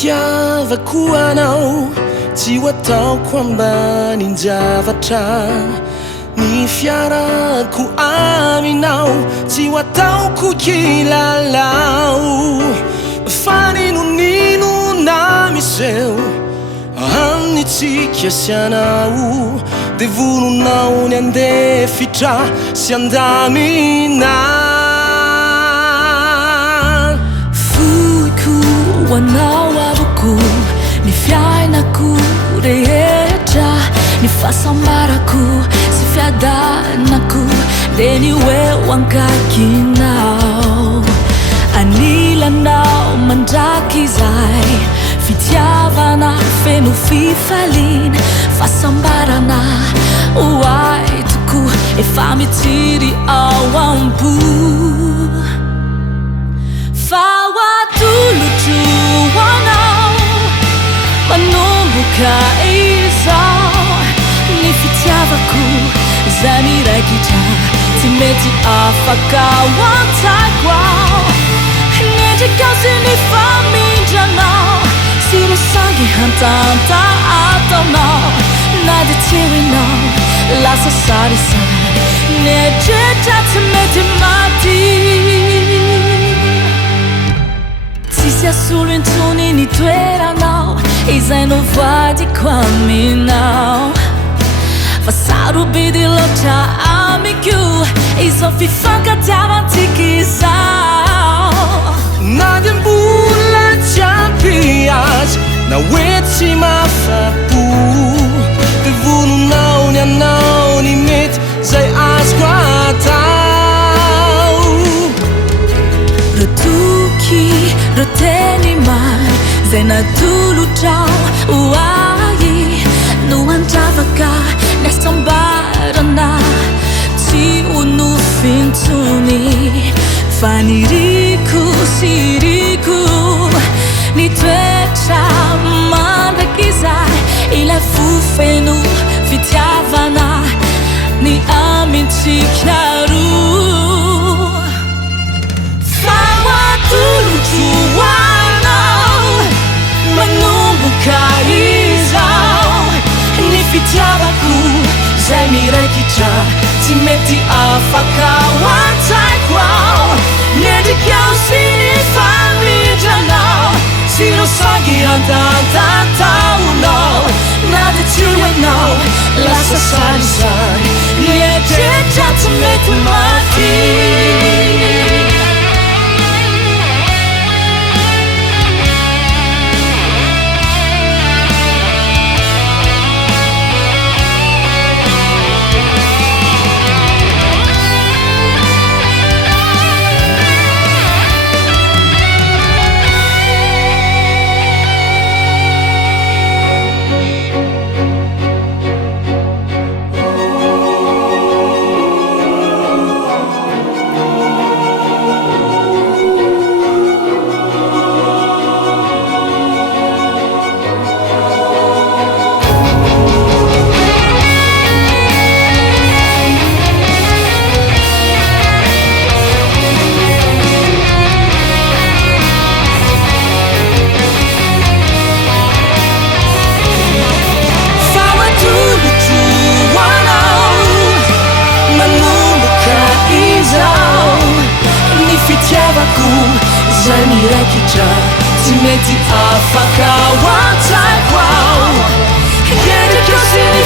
fitiavako anao tsy ho ataoko ambany zavatra ny fiarako aminao tsy ho ataoko kilalao fa ninonino na miseho amintsika sy anao de vononao ny andefitra sy andamina Wanao aboko ni fiainako rehetra ni fahasambarako sy fiadanako de ny hoe wankakinao anilanao mandraky izay fitiavana feno fifalina fahasambarana oay toko efa mitiry ao ambo manomboka izao ny fitiavako zay miraikitra tsy mety afaka hoantaiko ao nendrikao sy ny famindranao sy rosangy hantanta ataonao na de tserenao lasa sarisary nendritra tsy mety maty Tsisy asolo intsony ny toeranao izay novadiko aminao fa sarobidy loatra amiko izao fifankatiavantsika izao na de mbola tsy ampy azy na hoe tsy mafapo de vononao ny anao ny mety zay azoko atao Roteny mai zay natolotrao oay no andravaka nasambarana tsy ho nofintsony fa niriko sy riko ny toetra mandraky izay ilay fofeno fitiavana ny amintsika roa manomboka izao ny fitiavako zay miraikitra tsy mety afaka hoantaiko ao nendrikao sy ny famindranao sy rosangy hantantataonao na de tsy hoenao lasa sarisary nieritetra tsy mety maty zay miraikitra tsy mety afaka hoantaiko ao nendrikao sy ny